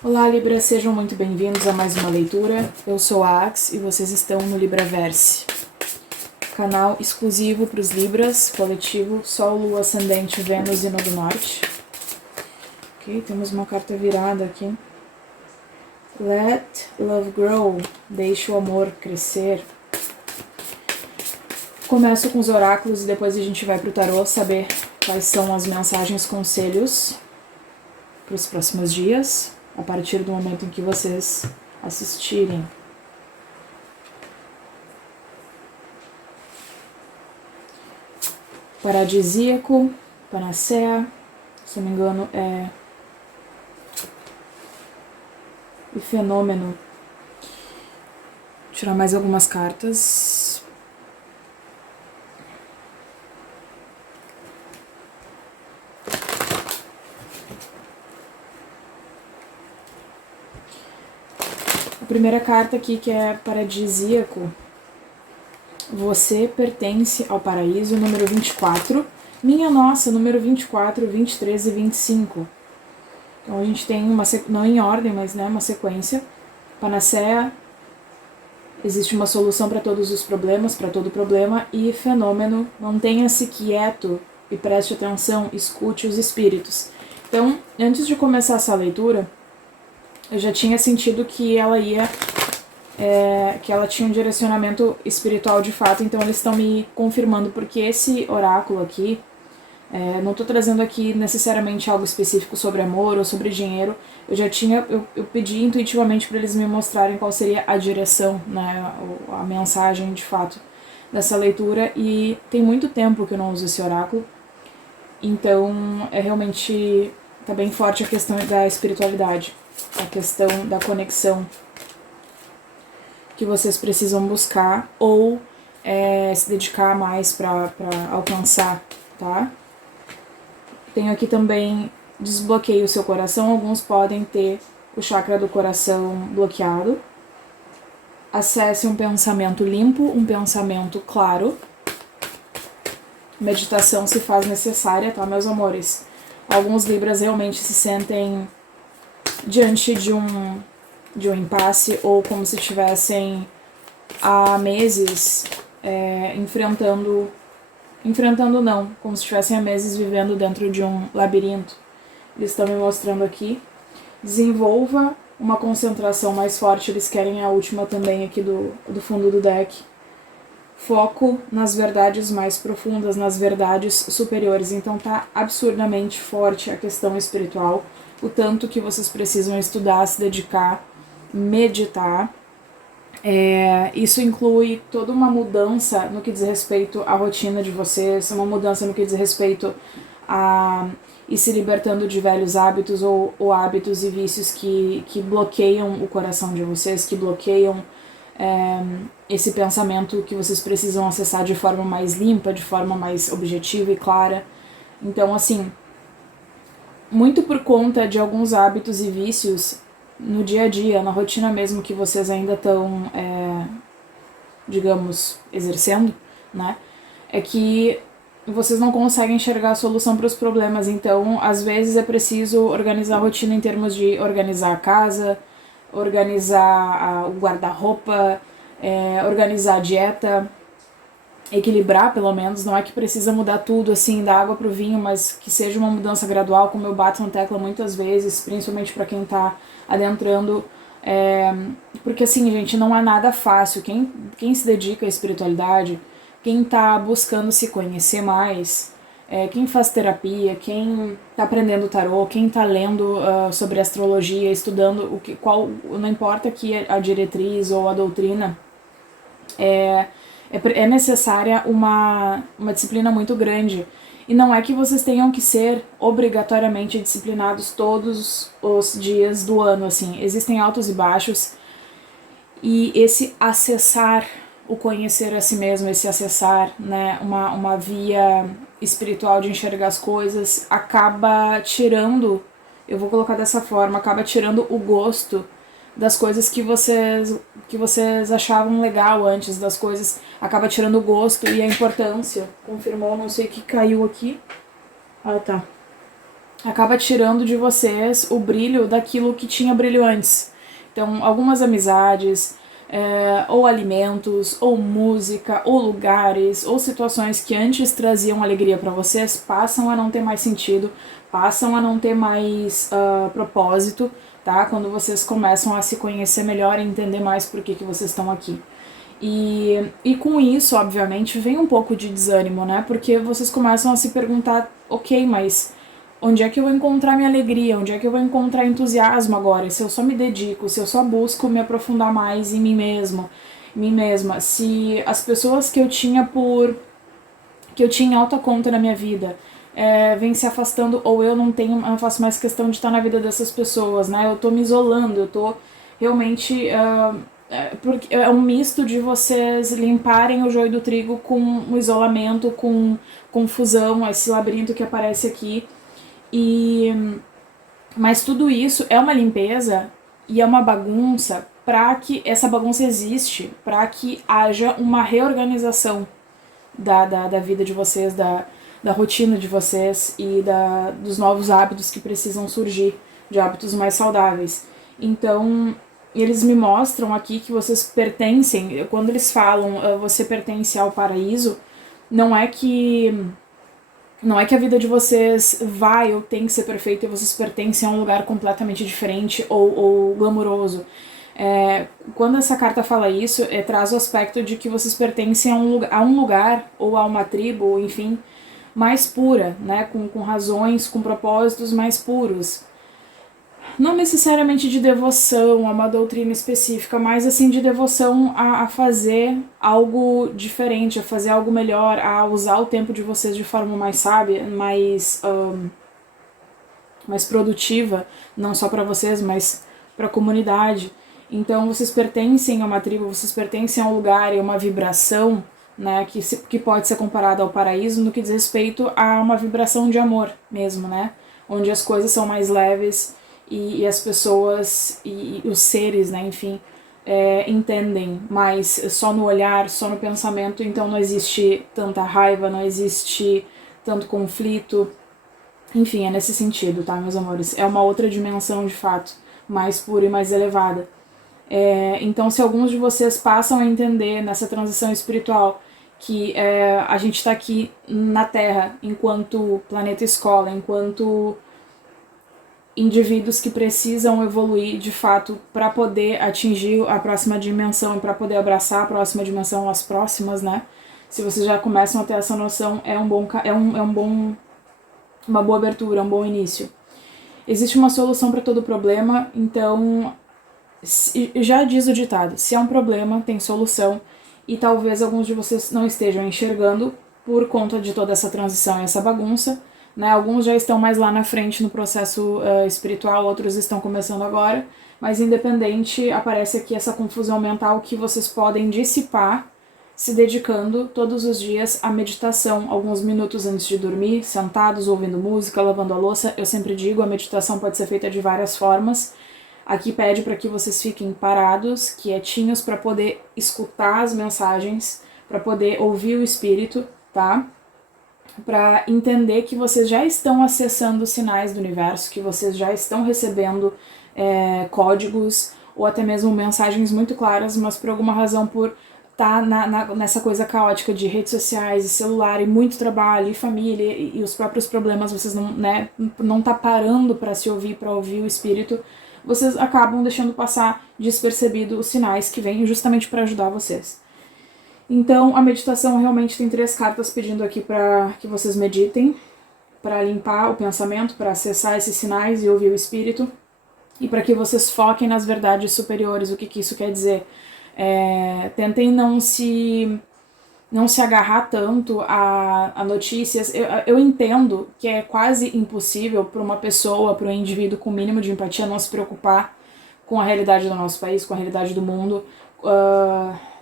Olá, Libra, sejam muito bem-vindos a mais uma leitura. Eu sou a Ax e vocês estão no Libraverse, canal exclusivo para os Libras, coletivo Sol, Lua, Ascendente, Vênus e Nodo Norte. Ok, temos uma carta virada aqui. Let love grow, deixe o amor crescer. Começo com os oráculos e depois a gente vai para o tarô saber quais são as mensagens, conselhos para os próximos dias, a partir do momento em que vocês assistirem. Paradisíaco, Panacea, se não me engano é o fenômeno. Vou tirar mais algumas cartas. A primeira carta aqui, que é paradisíaco. Você pertence ao paraíso, número 24. Minha nossa, número 24, 23 e 25. Então a gente tem uma, não em ordem, mas né, uma sequência. Panacea, existe uma solução para todos os problemas, para todo problema. E fenômeno, mantenha-se quieto e preste atenção, escute os espíritos. Então, antes de começar essa leitura, eu já tinha sentido que ela que ela tinha um direcionamento espiritual de fato, então eles estão me confirmando, porque esse oráculo aqui, não estou trazendo aqui necessariamente algo específico sobre amor ou sobre dinheiro, eu pedi intuitivamente para eles me mostrarem qual seria a direção, né, a mensagem de fato dessa leitura, e tem muito tempo que eu não uso esse oráculo, então realmente está bem forte a questão da espiritualidade, a questão da conexão que vocês precisam buscar ou se dedicar mais para alcançar, tá? Tenho aqui também desbloqueie o seu coração. Alguns podem ter o chakra do coração bloqueado. Acesse um pensamento limpo, um pensamento claro. Meditação se faz necessária, tá, meus amores? Alguns Libras realmente se sentem diante de um impasse, ou como se estivessem há meses como se estivessem há meses vivendo dentro de um labirinto. Eles estão me mostrando aqui. Desenvolva uma concentração mais forte, eles querem a última também aqui do fundo do deck. Foco nas verdades mais profundas, nas verdades superiores. Então tá absurdamente forte a questão espiritual, o tanto que vocês precisam estudar, se dedicar, meditar. Isso inclui toda uma mudança no que diz respeito à rotina de vocês, uma mudança no que diz respeito a ir se libertando de velhos hábitos ou hábitos e vícios que bloqueiam o coração de vocês, que bloqueiam esse pensamento que vocês precisam acessar de forma mais limpa, de forma mais objetiva e clara. Então, assim, muito por conta de alguns hábitos e vícios no dia a dia, na rotina mesmo, que vocês ainda estão, digamos, exercendo, né? É que vocês não conseguem enxergar a solução para os problemas. Então, às vezes é preciso organizar a rotina em termos de organizar a casa, organizar o guarda-roupa, organizar a dieta, equilibrar pelo menos. Não é que precisa mudar tudo assim, da água pro vinho, mas que seja uma mudança gradual, como eu bato na tecla muitas vezes, principalmente para quem tá adentrando, porque assim, gente, não é nada fácil. Quem se dedica à espiritualidade, quem tá buscando se conhecer mais, quem faz terapia, quem tá aprendendo tarô, quem tá lendo sobre astrologia, estudando não importa que a diretriz ou a doutrina, é necessária uma disciplina muito grande. E não é que vocês tenham que ser obrigatoriamente disciplinados todos os dias do ano, assim. Existem altos e baixos. E esse acessar o conhecer a si mesmo, esse acessar, né, uma via espiritual de enxergar as coisas, acaba tirando, eu vou colocar dessa forma, acaba tirando o gosto das coisas que vocês achavam legal antes, das coisas, acaba tirando o gosto e a importância. Confirmou, não sei o que caiu aqui. Ah, tá. acaba tirando de vocês o brilho daquilo que tinha brilho antes. Então, algumas amizades, ou alimentos, ou música, ou lugares, ou situações que antes traziam alegria para vocês, passam a não ter mais sentido, passam a não ter mais propósito, tá? Quando vocês começam a se conhecer melhor e entender mais por que vocês estão aqui. E com isso, obviamente, vem um pouco de desânimo, né? Porque vocês começam a se perguntar, ok, mas onde é que eu vou encontrar minha alegria? Onde é que eu vou encontrar entusiasmo agora? Se eu só me dedico, se eu só busco me aprofundar mais em mim mesmo, mim mesma, se as pessoas que eu tinha em alta conta na minha vida vem se afastando, ou eu não faço mais questão de estar na vida dessas pessoas, né? Eu tô me isolando, eu tô realmente porque é um misto de vocês limparem o joio do trigo com o isolamento, com confusão, esse labirinto que aparece aqui. Mas tudo isso é uma limpeza e é uma bagunça para que essa bagunça existe, para que haja uma reorganização da vida de vocês, da rotina de vocês e dos novos hábitos que precisam surgir, de hábitos mais saudáveis. Então, eles me mostram aqui que vocês pertencem, quando eles falam você pertence ao paraíso, não é que a vida de vocês vai ou tem que ser perfeita e vocês pertencem a um lugar completamente diferente ou glamuroso. Quando essa carta fala isso, traz o aspecto de que vocês pertencem a um lugar ou a uma tribo, enfim, mais pura, né? Com razões, com propósitos mais puros. Não necessariamente de devoção a uma doutrina específica, mas assim de devoção a fazer algo diferente, a fazer algo melhor, a usar o tempo de vocês de forma mais sábia, mais produtiva, não só para vocês, mas para a comunidade. Então vocês pertencem a uma tribo, vocês pertencem a um lugar e a uma vibração, né, que pode ser comparada ao paraíso no que diz respeito a uma vibração de amor mesmo, né, onde as coisas são mais leves e as pessoas e os seres, né, enfim, entendem mais só no olhar, só no pensamento, então não existe tanta raiva, não existe tanto conflito, enfim, é nesse sentido, tá, meus amores? É uma outra dimensão, de fato, mais pura e mais elevada. Então, se alguns de vocês passam a entender nessa transição espiritual que a gente está aqui na Terra enquanto planeta escola, enquanto indivíduos que precisam evoluir de fato para poder atingir a próxima dimensão, para poder abraçar a próxima dimensão, as próximas, né? Se vocês já começam a ter essa noção, uma boa abertura, um bom início. Existe uma solução para todo problema, então já diz o ditado, se é um problema, tem solução, e talvez alguns de vocês não estejam enxergando por conta de toda essa transição e essa bagunça, né? Alguns já estão mais lá na frente no processo espiritual, outros estão começando agora, mas independente, aparece aqui essa confusão mental que vocês podem dissipar se dedicando todos os dias à meditação, alguns minutos antes de dormir, sentados, ouvindo música, lavando a louça. Eu sempre digo, a meditação pode ser feita de várias formas. Aqui pede para que vocês fiquem parados, quietinhos, para poder escutar as mensagens, para poder ouvir o espírito, tá? Para entender que vocês já estão acessando os sinais do universo, que vocês já estão recebendo códigos ou até mesmo mensagens muito claras, mas por alguma razão, por estar nessa coisa caótica de redes sociais e celular e muito trabalho e família e os próprios problemas, vocês não tá parando para se ouvir, para ouvir o espírito, vocês acabam deixando passar despercebido os sinais que vêm justamente para ajudar vocês. Então, a meditação realmente tem 3 cartas pedindo aqui para que vocês meditem, para limpar o pensamento, para acessar esses sinais e ouvir o espírito, e para que vocês foquem nas verdades superiores. O que isso quer dizer? Tentem não se agarrar tanto a notícias. Eu entendo que é quase impossível para uma pessoa, para um indivíduo com o mínimo de empatia não se preocupar com a realidade do nosso país, com a realidade do mundo.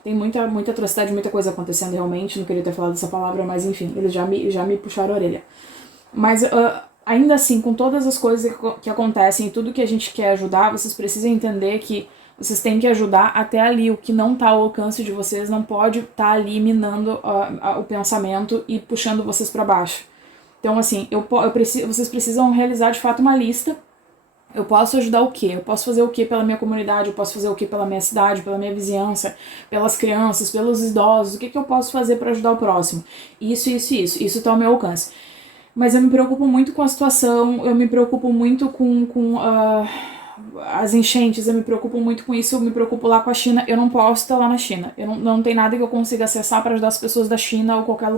Tem muita atrocidade, muita coisa acontecendo realmente, não queria ter falado essa palavra, mas enfim, eles já me puxaram a orelha. Mas ainda assim, com todas as coisas que acontecem e tudo que a gente quer ajudar, vocês precisam entender que vocês têm que ajudar até ali. O que não está ao alcance de vocês não pode estar ali minando o pensamento e puxando vocês para baixo. Então, assim, vocês precisam realizar de fato uma lista. Eu posso ajudar o quê? Eu posso fazer o quê pela minha comunidade? Eu posso fazer o quê pela minha cidade, pela minha vizinhança, pelas crianças, pelos idosos? O que eu posso fazer para ajudar o próximo? Isso. Isso tá ao meu alcance. Mas eu me preocupo muito com a situação, eu me preocupo muito com as enchentes, eu me preocupo muito com isso, eu me preocupo lá com a China. Eu não posso estar lá na China. Não tem nada que eu consiga acessar para ajudar as pessoas da China ou qualquer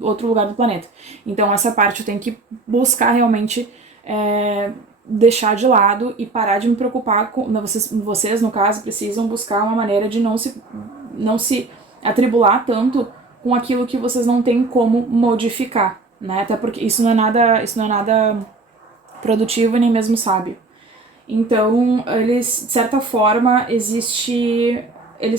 outro lugar do planeta. Então essa parte eu tenho que buscar realmente deixar de lado e parar de me preocupar com... Vocês, no caso, precisam buscar uma maneira de não se atribular tanto com aquilo que vocês não têm como modificar, né? Até porque isso não é nada produtivo nem mesmo sábio. Então, eles, de certa forma, eles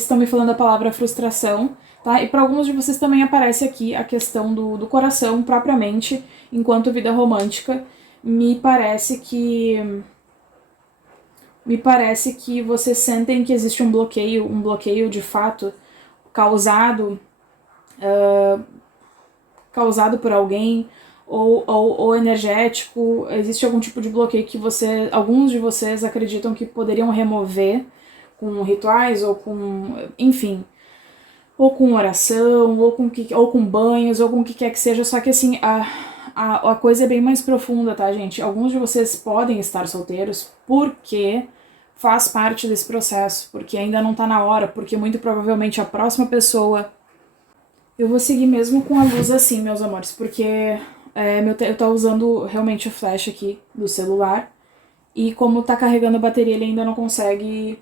estão me falando a palavra frustração, tá? E para alguns de vocês também aparece aqui a questão do coração, propriamente, enquanto vida romântica. Me parece que vocês sentem que existe um bloqueio de fato, causado por alguém, ou energético. Existe algum tipo de bloqueio que alguns de vocês acreditam que poderiam remover com rituais, ou com, enfim, ou com oração, ou com banhos, ou com o que quer que seja. Só que assim, a coisa é bem mais profunda, tá, gente? Alguns de vocês podem estar solteiros porque faz parte desse processo, porque ainda não tá na hora, porque muito provavelmente a próxima pessoa... Eu vou seguir mesmo com a luz assim, meus amores, porque eu tô usando realmente o flash aqui do celular, e como tá carregando a bateria, ele ainda não consegue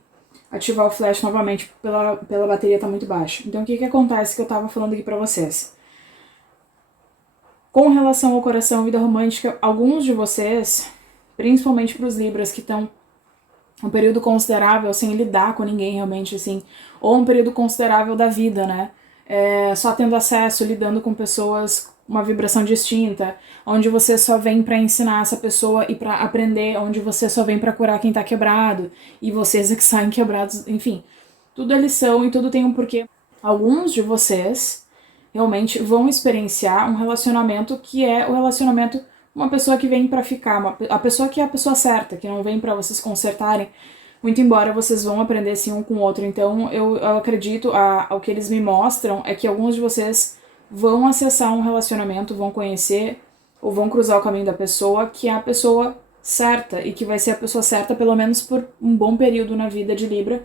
ativar o flash novamente, pela bateria tá muito baixa. Então o que acontece que eu tava falando aqui pra vocês? Com relação ao coração e vida romântica, alguns de vocês, principalmente pros Libras que estão um período considerável sem lidar com ninguém realmente, assim, ou um período considerável da vida, né? Só tendo acesso, lidando com pessoas com uma vibração distinta, onde você só vem pra ensinar essa pessoa e pra aprender, onde você só vem pra curar quem tá quebrado, e vocês é que saem quebrados, enfim. Tudo é lição e tudo tem um porquê. Alguns de vocês realmente vão experienciar um relacionamento que é o relacionamento uma pessoa que vem pra ficar, a pessoa que é a pessoa certa, que não vem pra vocês consertarem, muito embora vocês vão aprender assim um com o outro. Então eu acredito, o que eles me mostram é que alguns de vocês vão acessar um relacionamento, vão conhecer ou vão cruzar o caminho da pessoa que é a pessoa certa, e que vai ser a pessoa certa pelo menos por um bom período na vida de Libra.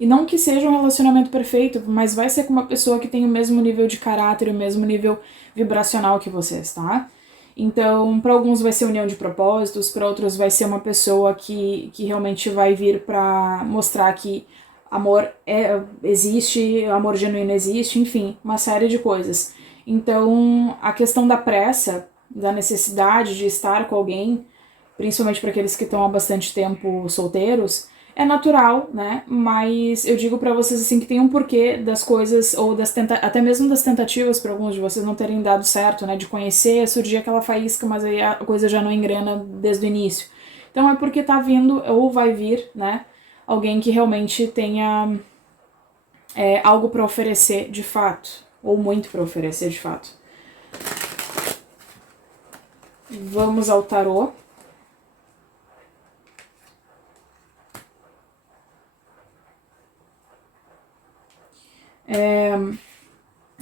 E não que seja um relacionamento perfeito, mas vai ser com uma pessoa que tem o mesmo nível de caráter, o mesmo nível vibracional que vocês, tá? Então, para alguns vai ser união de propósitos, para outros vai ser uma pessoa que realmente vai vir para mostrar que amor existe, amor genuíno existe, enfim, uma série de coisas. Então, a questão da pressa, da necessidade de estar com alguém, principalmente para aqueles que estão há bastante tempo solteiros, é natural, né? Mas eu digo pra vocês assim que tem um porquê das coisas, ou até mesmo das tentativas para alguns de vocês não terem dado certo, né? De conhecer, surgir aquela faísca, mas aí a coisa já não engrena desde o início. Então é porque tá vindo, ou vai vir, né? Alguém que realmente tenha algo para oferecer de fato, ou muito para oferecer de fato. Vamos ao tarô.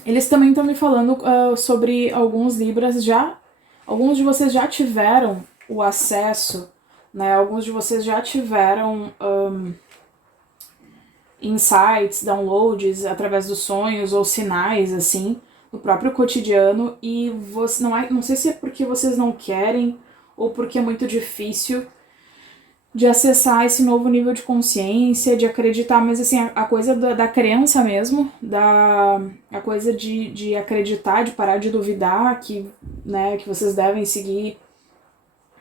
Eles também estão me falando sobre alguns Libras alguns de vocês já tiveram o acesso, né? Alguns de vocês já tiveram insights, downloads através dos sonhos ou sinais, assim, no próprio cotidiano, e não sei se é porque vocês não querem ou porque é muito difícil de acessar esse novo nível de consciência, de acreditar, mas assim, a coisa da crença mesmo, a coisa de acreditar, de parar de duvidar que vocês devem seguir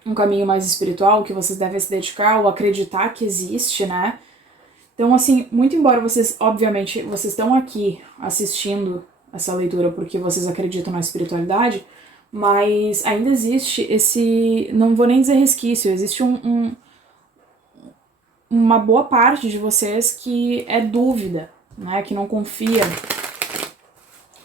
um caminho mais espiritual, que vocês devem se dedicar, ou acreditar que existe, né? Então, assim, muito embora vocês, obviamente, vocês estão aqui assistindo essa leitura porque vocês acreditam na espiritualidade, mas ainda existe não vou nem dizer resquício, existe uma boa parte de vocês que é dúvida, né, que não confia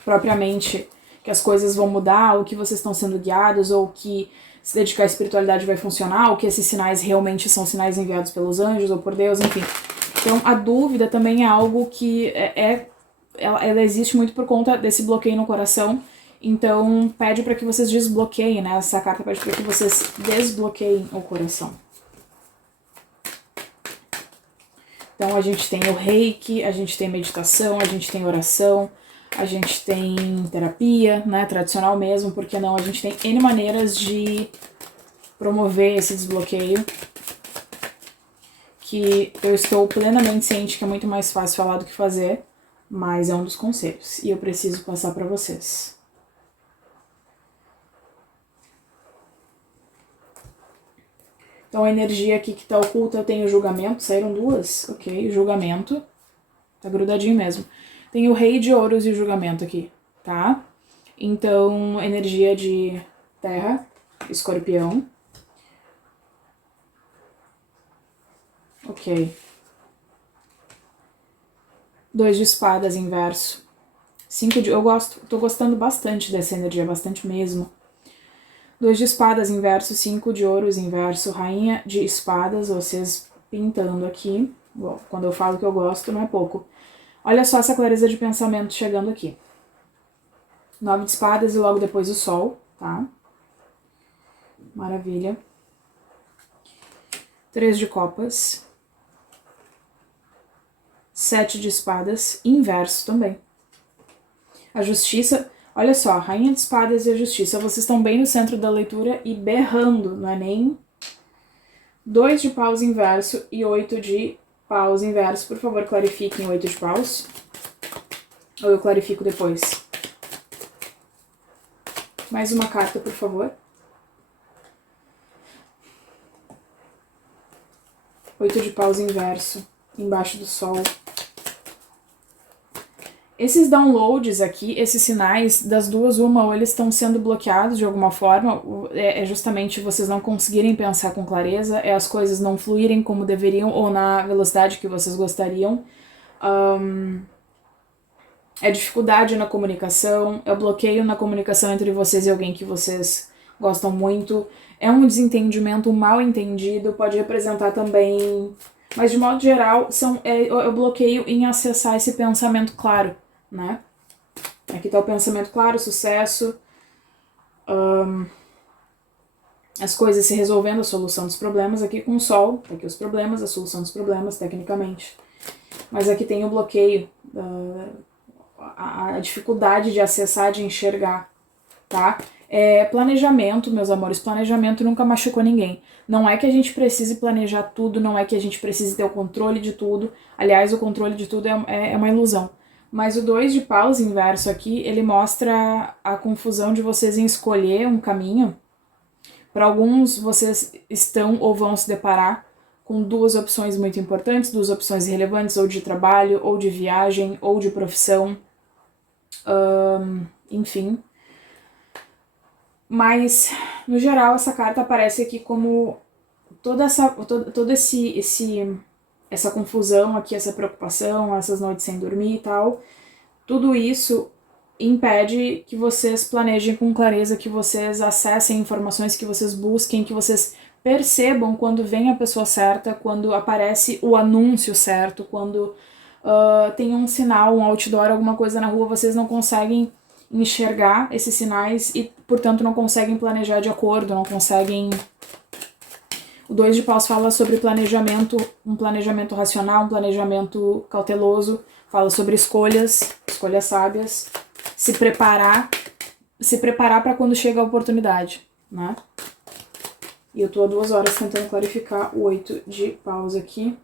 propriamente que as coisas vão mudar, ou que vocês estão sendo guiados, ou que se dedicar à espiritualidade vai funcionar, ou que esses sinais realmente são sinais enviados pelos anjos ou por Deus, enfim. Então, a dúvida também é algo que ela existe muito por conta desse bloqueio no coração. Então, pede para que vocês desbloqueiem, né? Essa carta pede para que vocês desbloqueiem o coração. Então, a gente tem o reiki, a gente tem meditação, a gente tem oração, a gente tem terapia, né? Tradicional mesmo, porque não? A gente tem N maneiras de promover esse desbloqueio, que eu estou plenamente ciente que é muito mais fácil falar do que fazer, mas é um dos conselhos, e eu preciso passar para vocês. Então, a energia aqui que tá oculta, eu tenho julgamento, saíram duas, ok, julgamento, tá grudadinho mesmo. Tem o rei de ouros e o julgamento aqui, tá? Então, energia de terra, escorpião. Ok. 2 de espadas inverso. 5 de... tô gostando bastante dessa energia, bastante mesmo. 2 de espadas inverso, 5 de ouros inverso, rainha de espadas, vocês pintando aqui. Bom, quando eu falo que eu gosto, não é pouco. Olha só essa clareza de pensamento chegando aqui. 9 de espadas e logo depois o sol, tá? Maravilha. 3 de copas. 7 de espadas, inverso também. A justiça... Olha só, Rainha de Espadas e a Justiça, vocês estão bem no centro da leitura e berrando, não é nem 2 de paus inverso e 8 de paus inverso. Por favor, clarifiquem 8 de paus. Ou eu clarifico depois. Mais uma carta, por favor. 8 de paus inverso, embaixo do sol. Esses downloads aqui, esses sinais, das duas, uma, ou eles estão sendo bloqueados de alguma forma, é justamente vocês não conseguirem pensar com clareza, é as coisas não fluírem como deveriam ou na velocidade que vocês gostariam, é dificuldade na comunicação, é o bloqueio na comunicação entre vocês e alguém que vocês gostam muito, é um desentendimento, um mal entendido, pode representar também, mas de modo geral, é o bloqueio em acessar esse pensamento claro, né? Aqui tá o pensamento claro, sucesso, as coisas se resolvendo, a solução dos problemas. Aqui com o sol, tá aqui os problemas, a solução dos problemas, tecnicamente. Mas aqui tem o bloqueio, a dificuldade de acessar, de enxergar, tá? Planejamento, meus amores, planejamento nunca machucou ninguém. Não é que a gente precise planejar tudo, não é que a gente precise ter o controle de tudo. Aliás, o controle de tudo é uma ilusão. Mas o 2 de paus inverso aqui, ele mostra a confusão de vocês em escolher um caminho. Para alguns, vocês estão ou vão se deparar com duas opções muito importantes, duas opções relevantes, ou de trabalho, ou de viagem, ou de profissão, enfim. Mas, no geral, essa carta aparece aqui como toda essa confusão aqui, essa preocupação, essas noites sem dormir e tal, tudo isso impede que vocês planejem com clareza, que vocês acessem informações, que vocês busquem, que vocês percebam quando vem a pessoa certa, quando aparece o anúncio certo, quando tem um sinal, um outdoor, alguma coisa na rua, vocês não conseguem enxergar esses sinais e, portanto, não conseguem planejar de acordo, não conseguem... O 2 de paus fala sobre planejamento, um planejamento racional, um planejamento cauteloso, fala sobre escolhas sábias, se preparar para quando chega a oportunidade, né? E eu tô há 2 horas tentando clarificar o 8 de paus aqui.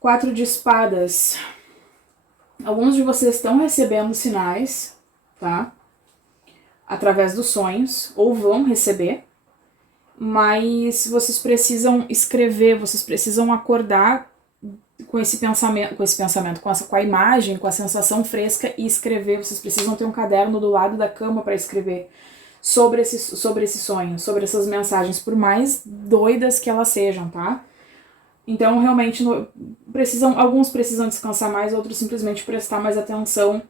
Quatro de espadas. Alguns de vocês estão recebendo sinais, tá? Através dos sonhos, ou vão receber, mas vocês precisam escrever, vocês precisam acordar com esse pensamento, com a imagem, com a sensação fresca e escrever. Vocês precisam ter um caderno do lado da cama para escrever sobre esse sonho, sobre essas mensagens, por mais doidas que elas sejam, tá? Então, realmente, alguns precisam descansar mais, outros simplesmente prestar mais atenção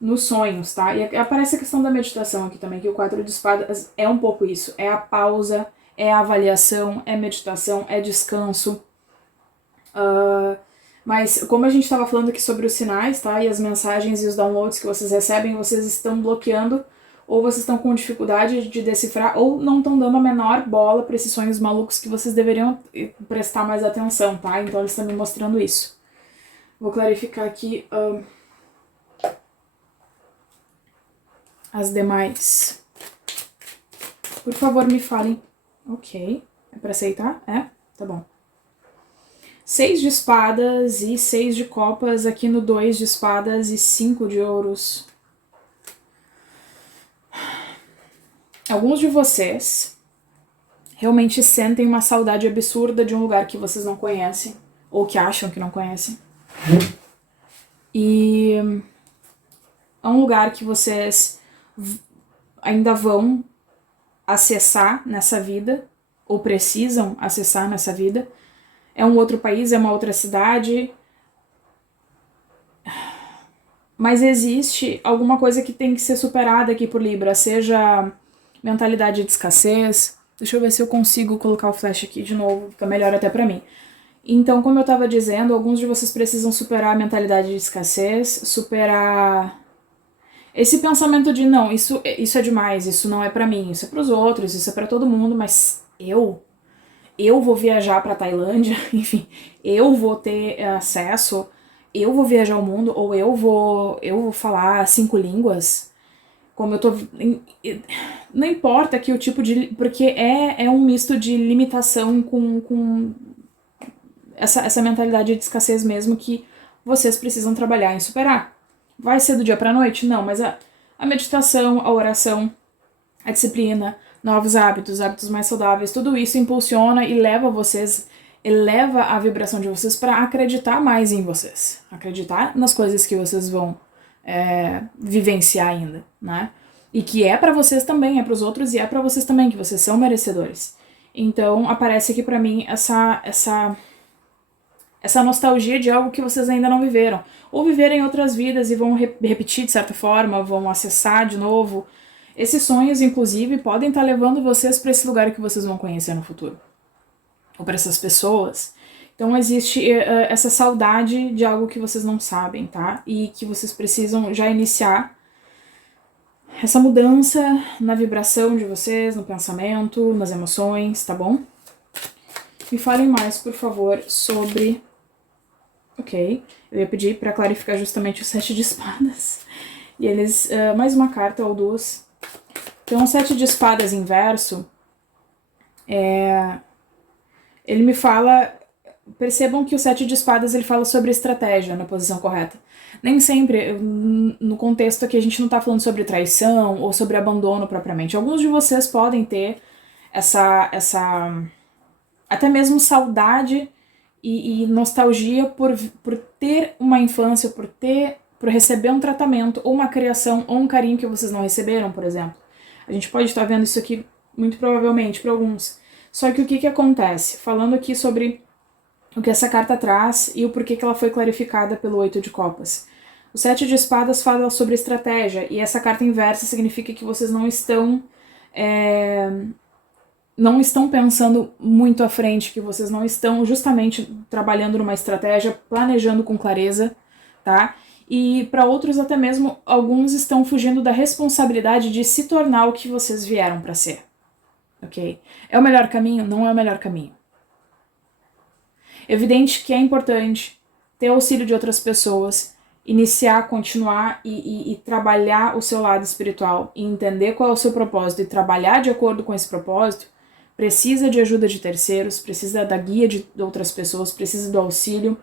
nos sonhos, tá? E aparece a questão da meditação aqui também, que o 4 de espadas é um pouco isso. É a pausa, é a avaliação, é meditação, é descanso. Mas como a gente estava falando aqui sobre os sinais, tá? E as mensagens e os downloads que vocês recebem, vocês estão bloqueando ou vocês estão com dificuldade de decifrar ou não estão dando a menor bola para esses sonhos malucos que vocês deveriam prestar mais atenção, tá? Então eles estão me mostrando isso. Vou clarificar aqui as demais. Por favor, me falem. Ok. É para aceitar? É? Tá bom. 6 de espadas e 6 de copas aqui no 2 de espadas e 5 de ouros. Alguns de vocês realmente sentem uma saudade absurda de um lugar que vocês não conhecem, ou que acham que não conhecem. E é um lugar que vocês ainda vão acessar nessa vida, ou precisam acessar nessa vida. É um outro país, é uma outra cidade. Mas existe alguma coisa que tem que ser superada aqui por Libra, seja mentalidade de escassez. Deixa eu ver se eu consigo colocar o flash aqui de novo, fica melhor até pra mim. Então, como eu tava dizendo, alguns de vocês precisam superar a mentalidade de escassez, superar esse pensamento de não, isso é demais, isso não é pra mim, isso é pros outros, isso é pra todo mundo, mas eu vou viajar pra Tailândia, enfim, eu vou ter acesso, eu vou viajar ao mundo, ou eu vou falar 5 línguas, como eu tô... Não importa que o tipo de... Porque é um misto de limitação com essa mentalidade de escassez mesmo que vocês precisam trabalhar em superar. Vai ser do dia pra noite? Não, mas a meditação, a oração, a disciplina, novos hábitos mais saudáveis, tudo isso impulsiona e eleva a vibração de vocês para acreditar mais em vocês. Acreditar nas coisas que vocês vão vivenciar ainda, né? E que é pra vocês também, é pros outros e é pra vocês também, que vocês são merecedores. Então aparece aqui pra mim essa nostalgia de algo que vocês ainda não viveram. Ou viveram em outras vidas e vão repetir de certa forma, vão acessar de novo. Esses sonhos, inclusive, podem estar levando vocês para esse lugar que vocês vão conhecer no futuro. Ou para essas pessoas. Então existe essa saudade de algo que vocês não sabem, tá? E que vocês precisam já iniciar essa mudança na vibração de vocês, no pensamento, nas emoções, tá bom? Me falem mais, por favor, sobre... Ok, eu ia pedir para clarificar justamente o 7 de espadas. E eles... mais uma carta ou duas. Então, o 7 de espadas inverso... Ele me fala... Percebam que o 7 de espadas ele fala sobre estratégia na posição correta. Nem sempre, no contexto aqui, a gente não tá falando sobre traição ou sobre abandono propriamente. Alguns de vocês podem ter essa até mesmo saudade e nostalgia por ter uma infância, por receber um tratamento ou uma criação ou um carinho que vocês não receberam, por exemplo. A gente pode estar vendo isso aqui muito provavelmente para alguns. Só que o que acontece? Falando aqui sobre o que essa carta traz e o porquê que ela foi clarificada pelo 8 de copas. O 7 de espadas fala sobre estratégia, e essa carta inversa significa que vocês não estão pensando muito à frente, que vocês não estão justamente trabalhando numa estratégia, planejando com clareza, tá? E para outros até mesmo, alguns estão fugindo da responsabilidade de se tornar o que vocês vieram para ser, ok? É o melhor caminho? Não é o melhor caminho. Evidente que é importante ter auxílio de outras pessoas, iniciar, continuar e trabalhar o seu lado espiritual e entender qual é o seu propósito e trabalhar de acordo com esse propósito, precisa de ajuda de terceiros, precisa da guia de outras pessoas, precisa do auxílio,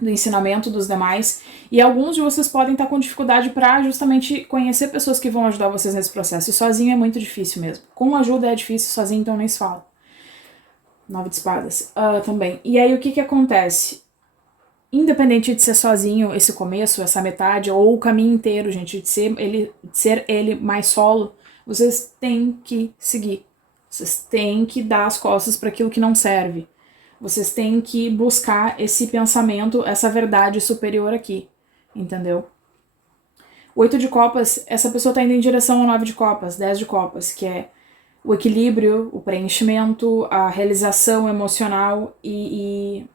do ensinamento dos demais, e alguns de vocês podem estar com dificuldade para justamente conhecer pessoas que vão ajudar vocês nesse processo, e sozinho é muito difícil mesmo. Com ajuda é difícil, sozinho então nem se fala. 9 de espadas também. E aí o que acontece? Independente de ser sozinho esse começo, essa metade, ou o caminho inteiro, gente, de ser ele mais solo, vocês têm que seguir. Vocês têm que dar as costas para aquilo que não serve. Vocês têm que buscar esse pensamento, essa verdade superior aqui, entendeu? 8 de copas, essa pessoa tá indo em direção ao 9 de copas, 10 de copas, que é o equilíbrio, o preenchimento, a realização emocional e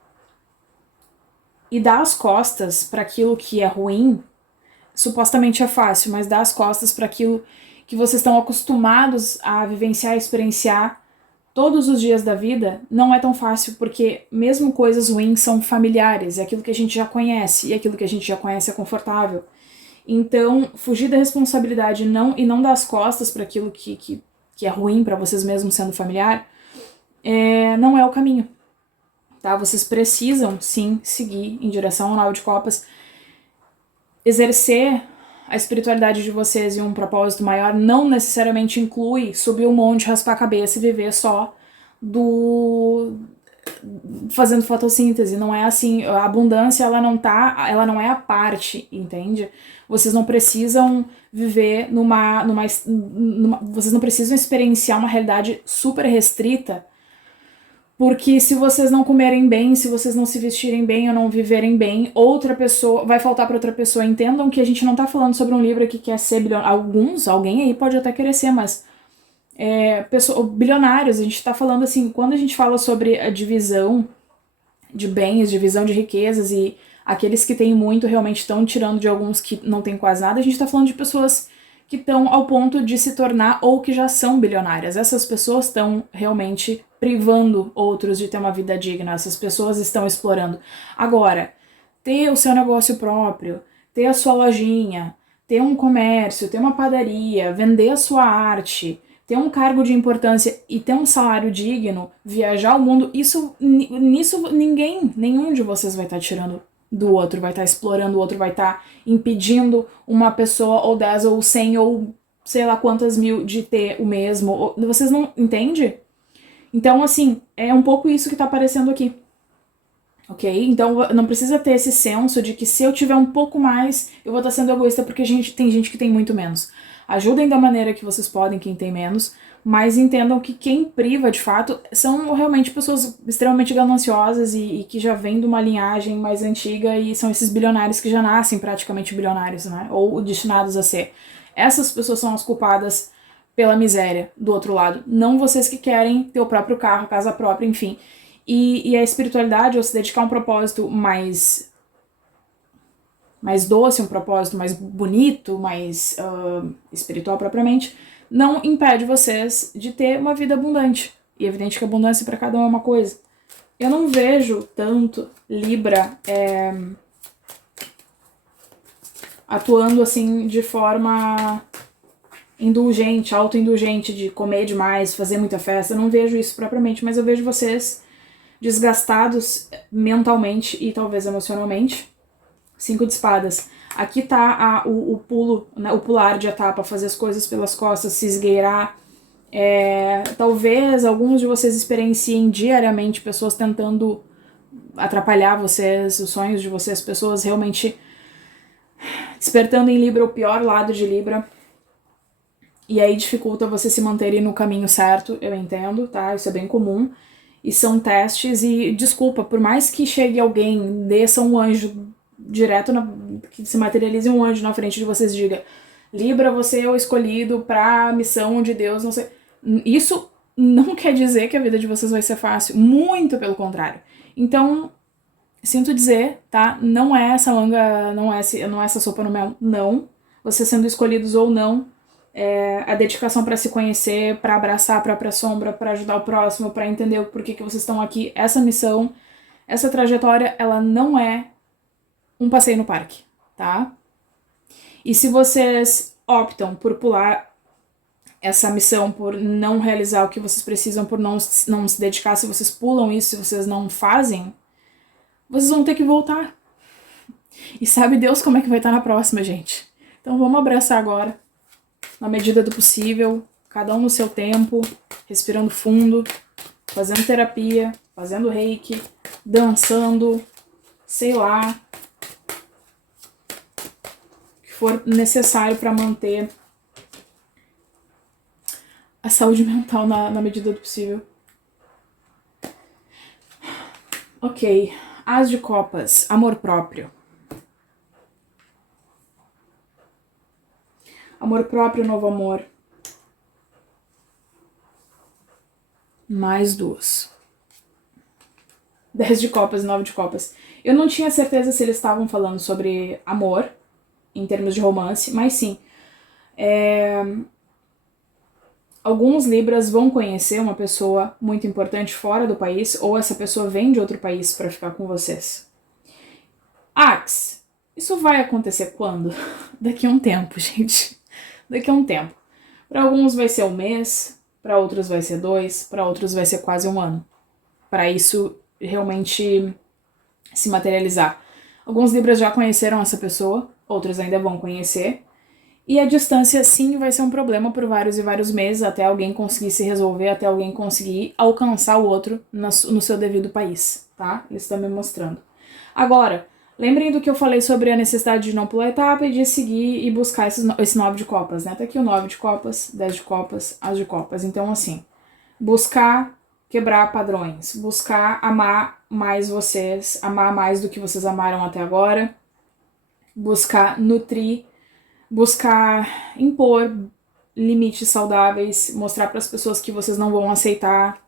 dar as costas para aquilo que é ruim, supostamente é fácil, mas dar as costas para aquilo que vocês estão acostumados a vivenciar e experienciar todos os dias da vida, não é tão fácil, porque mesmo coisas ruins são familiares, é aquilo que a gente já conhece, e aquilo que a gente já conhece é confortável. Então, fugir da responsabilidade e não dar as costas para aquilo que é ruim para vocês mesmos sendo familiar, não é o caminho. Tá? Vocês precisam, sim, seguir em direção ao 9 de copas, exercer a espiritualidade de vocês e um propósito maior não necessariamente inclui subir um monte, raspar a cabeça e viver só fazendo fotossíntese. Não é assim, a abundância ela não é a parte, entende? Vocês não precisam viver vocês não precisam experienciar uma realidade super restrita, porque se vocês não comerem bem, se vocês não se vestirem bem ou não viverem bem, outra pessoa vai faltar para outra pessoa. Entendam que a gente não tá falando sobre um livro que quer ser bilionário. Alguém aí pode até querer ser, mas bilionários, a gente tá falando assim, quando a gente fala sobre a divisão de bens, divisão de riquezas e aqueles que têm muito realmente estão tirando de alguns que não têm quase nada, a gente tá falando de pessoas que estão ao ponto de se tornar ou que já são bilionárias. Essas pessoas estão realmente privando outros de ter uma vida digna, essas pessoas estão explorando. Agora, ter o seu negócio próprio, ter a sua lojinha, ter um comércio, ter uma padaria, vender a sua arte, ter um cargo de importância e ter um salário digno, viajar o mundo, nisso nenhum de vocês vai estar tirando do outro, vai estar explorando o outro, vai estar impedindo uma pessoa ou 10 ou 100 ou sei lá quantas mil de ter o mesmo. Vocês não entendem? Então, assim, é um pouco isso que tá aparecendo aqui. Ok? Então, não precisa ter esse senso de que se eu tiver um pouco mais, eu vou estar sendo egoísta porque tem gente que tem muito menos. Ajudem da maneira que vocês podem quem tem menos, mas entendam que quem priva, de fato, são realmente pessoas extremamente gananciosas e que já vêm de uma linhagem mais antiga e são esses bilionários que já nascem praticamente bilionários, né? Ou destinados a ser. Essas pessoas são as culpadas pela miséria do outro lado. Não vocês que querem ter o próprio carro, casa própria, enfim. E a espiritualidade, ou se dedicar a um propósito mais doce, um propósito mais bonito, mais espiritual propriamente, não impede vocês de ter uma vida abundante. E é evidente que a abundância para cada um é uma coisa. Eu não vejo tanto Libra atuando assim de forma indulgente, autoindulgente, de comer demais, fazer muita festa. Eu não vejo isso propriamente, mas eu vejo vocês desgastados mentalmente e talvez emocionalmente. 5 de espadas. Aqui tá o pulo, né, o pular de etapa, fazer as coisas pelas costas, se esgueirar. Talvez alguns de vocês experienciem diariamente pessoas tentando atrapalhar vocês, os sonhos de vocês, pessoas realmente despertando em Libra o pior lado de Libra. E aí dificulta você se manterem no caminho certo, eu entendo, tá? Isso é bem comum. E são testes e, desculpa, por mais que chegue alguém, desça um anjo direto, que se materialize um anjo na frente de vocês e diga: Libra, você é o escolhido pra missão de Deus, não sei. Isso não quer dizer que a vida de vocês vai ser fácil, muito pelo contrário. Então, sinto dizer, tá? Não é essa manga, não é essa sopa no mel, não. Vocês sendo escolhidos ou não, a dedicação para se conhecer, para abraçar a própria sombra, para ajudar o próximo, para entender o porquê que vocês estão aqui. Essa missão, essa trajetória, ela não é um passeio no parque, tá? E se vocês optam por pular essa missão, por não realizar o que vocês precisam, por não se dedicar, se vocês pulam isso, se vocês não fazem, vocês vão ter que voltar. E sabe Deus como é que vai estar na próxima, gente. Então vamos abraçar agora, na medida do possível, cada um no seu tempo, respirando fundo, fazendo terapia, fazendo reiki, dançando, sei lá, o que for necessário para manter a saúde mental na medida do possível. Ok, As de Copas, amor próprio. Amor próprio, novo amor. Mais 2. 10 de copas e 9 de copas. Eu não tinha certeza se eles estavam falando sobre amor, em termos de romance, mas sim. Alguns Libras vão conhecer uma pessoa muito importante fora do país, ou essa pessoa vem de outro país para ficar com vocês. Ax, isso vai acontecer quando? Daqui a um tempo, gente. Daqui a um tempo. Para alguns vai ser um mês, para outros vai ser 2, para outros vai ser quase um ano. Para isso realmente se materializar. Alguns Libras já conheceram essa pessoa, outros ainda vão conhecer. E a distância, sim, vai ser um problema por vários e vários meses, até alguém conseguir se resolver, até alguém conseguir alcançar o outro no seu devido país, tá? Eles estão me mostrando. Agora, lembrem do que eu falei sobre a necessidade de não pular etapa e de seguir e buscar esse 9 de copas, né? Tá aqui o 9 de copas, 10 de copas, as de copas. Então, assim, buscar quebrar padrões, buscar amar mais vocês, amar mais do que vocês amaram até agora, buscar nutrir, buscar impor limites saudáveis, mostrar para as pessoas que vocês não vão aceitar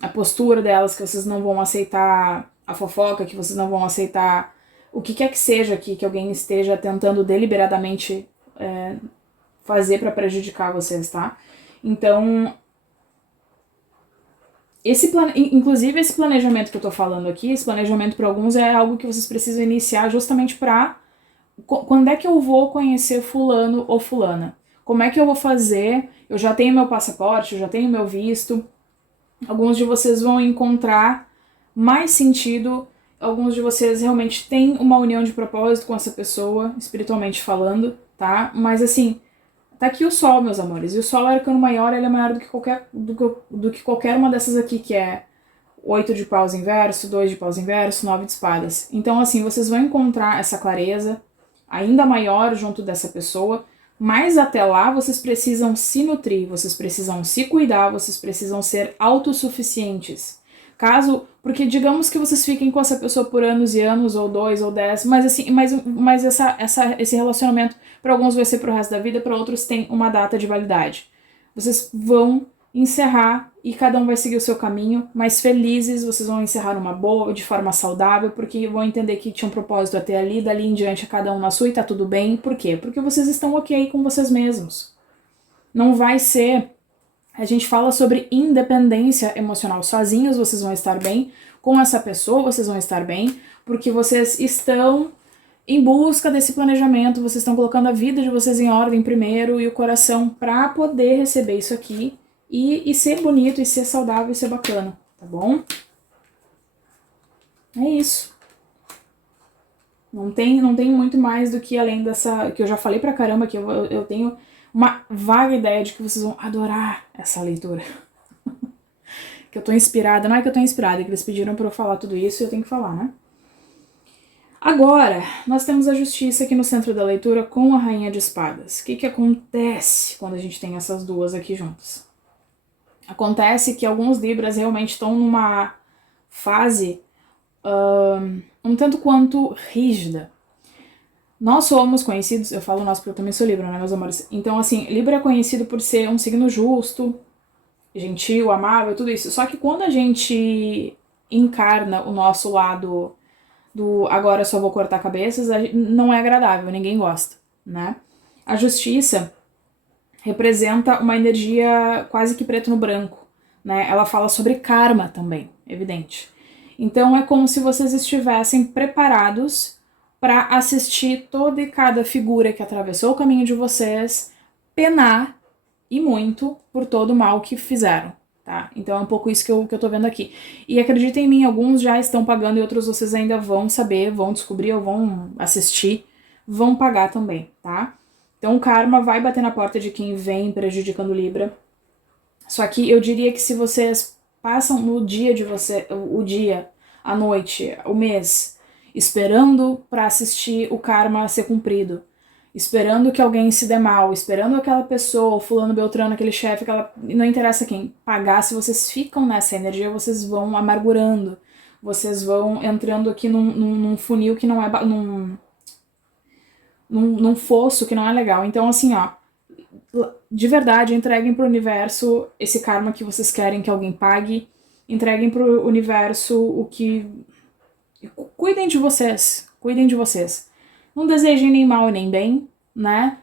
a postura delas, que vocês não vão aceitar a fofoca, que vocês não vão aceitar o que quer que seja aqui que alguém esteja tentando deliberadamente fazer para prejudicar vocês, tá? Então, inclusive esse planejamento que eu tô falando aqui, esse planejamento para alguns é algo que vocês precisam iniciar justamente para quando é que eu vou conhecer fulano ou fulana? Como é que eu vou fazer? Eu já tenho meu passaporte, eu já tenho meu visto. Alguns de vocês vão encontrar mais sentido, alguns de vocês realmente têm uma união de propósito com essa pessoa, espiritualmente falando, tá? Mas assim, tá aqui o Sol, meus amores, e o Sol é arcano maior, ele é maior do que qualquer uma dessas aqui, que é 8 de paus inverso, 2 de paus inverso, 9 de espadas. Então assim, vocês vão encontrar essa clareza ainda maior junto dessa pessoa, mas até lá vocês precisam se nutrir, vocês precisam se cuidar, vocês precisam ser autossuficientes. Porque digamos que vocês fiquem com essa pessoa por anos e anos, ou 2, ou 10, mas assim, mas esse relacionamento para alguns vai ser pro resto da vida, para outros tem uma data de validade. Vocês vão encerrar e cada um vai seguir o seu caminho, mas felizes, vocês vão encerrar numa boa, de forma saudável, porque vão entender que tinha um propósito até ali, dali em diante cada um na sua e tá tudo bem. Por quê? Porque vocês estão ok com vocês mesmos. Não vai ser... A gente fala sobre independência emocional. Sozinhos vocês vão estar bem, com essa pessoa vocês vão estar bem, porque vocês estão em busca desse planejamento, vocês estão colocando a vida de vocês em ordem primeiro e o coração para poder receber isso aqui e ser bonito, e ser saudável, e ser bacana, tá bom? É isso. Não tem muito mais do que além dessa... que eu já falei pra caramba, que eu tenho uma vaga ideia de que vocês vão adorar essa leitura. Que eu tô inspirada, não é que eu tô inspirada, é que eles pediram pra eu falar tudo isso e eu tenho que falar, né? Agora, nós temos a justiça aqui no centro da leitura com a rainha de espadas. O que acontece quando a gente tem essas duas aqui juntas? Acontece que alguns Libras realmente estão numa fase um tanto quanto rígida. Nós somos conhecidos, eu falo nós porque eu também sou Libra, né, meus amores? Então, assim, Libra é conhecido por ser um signo justo, gentil, amável, tudo isso. Só que quando a gente encarna o nosso lado do agora só vou cortar cabeças, não é agradável, ninguém gosta, né? A justiça representa uma energia quase que preto no branco, né? Ela fala sobre karma também, evidente. Então é como se vocês estivessem preparados para assistir toda e cada figura que atravessou o caminho de vocês penar e muito por todo o mal que fizeram, tá? Então é um pouco isso que eu tô vendo aqui. E acreditem em mim, alguns já estão pagando e outros vocês ainda vão saber, vão descobrir ou vão assistir, vão pagar também, tá? Então o karma vai bater na porta de quem vem prejudicando Libra. Só que eu diria que se vocês passam no dia de você, o dia, a noite, o mês, esperando para assistir o karma ser cumprido, esperando que alguém se dê mal, esperando aquela pessoa, o fulano, beltrano, aquele chefe, não interessa quem pagar, se vocês ficam nessa energia, vocês vão amargurando, vocês vão entrando aqui num funil que não é... num fosso que não é legal. Então, assim, ó, de verdade, entreguem pro universo esse karma que vocês querem que alguém pague, entreguem pro universo o que... Cuidem de vocês, cuidem de vocês. Não desejem nem mal nem bem, né?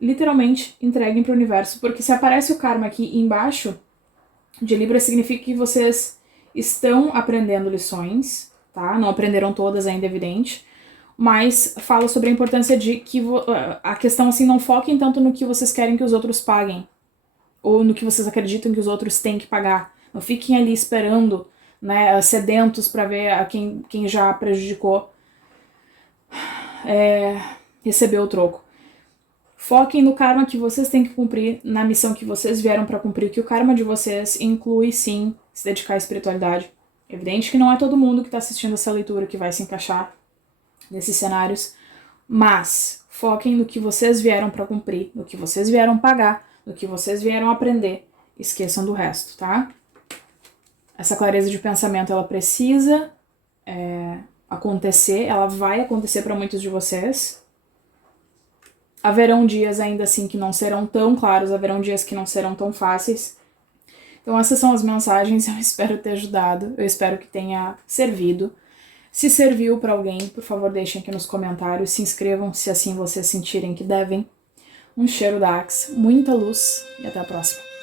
Literalmente, entreguem pro universo, porque se aparece o karma aqui embaixo de Libra, significa que vocês estão aprendendo lições, tá? Não aprenderam todas ainda, é evidente, mas fala sobre a importância de que a questão, assim, não foquem tanto no que vocês querem que os outros paguem, ou no que vocês acreditam que os outros têm que pagar. Não fiquem ali esperando, né, sedentos para ver a quem já prejudicou receber o troco. Foquem no karma que vocês têm que cumprir, na missão que vocês vieram para cumprir, que o karma de vocês inclui, sim, se dedicar à espiritualidade. É evidente que não é todo mundo que está assistindo essa leitura que vai se encaixar nesses cenários, mas foquem no que vocês vieram para cumprir, no que vocês vieram pagar, no que vocês vieram aprender. Esqueçam do resto, tá? Essa clareza de pensamento, ela precisa acontecer, ela vai acontecer para muitos de vocês. Haverão dias ainda assim que não serão tão claros, haverão dias que não serão tão fáceis. Então essas são as mensagens, eu espero ter ajudado, eu espero que tenha servido. Se serviu para alguém, por favor deixem aqui nos comentários, se inscrevam se assim vocês sentirem que devem. Um cheiro da Axe, muita luz e até a próxima.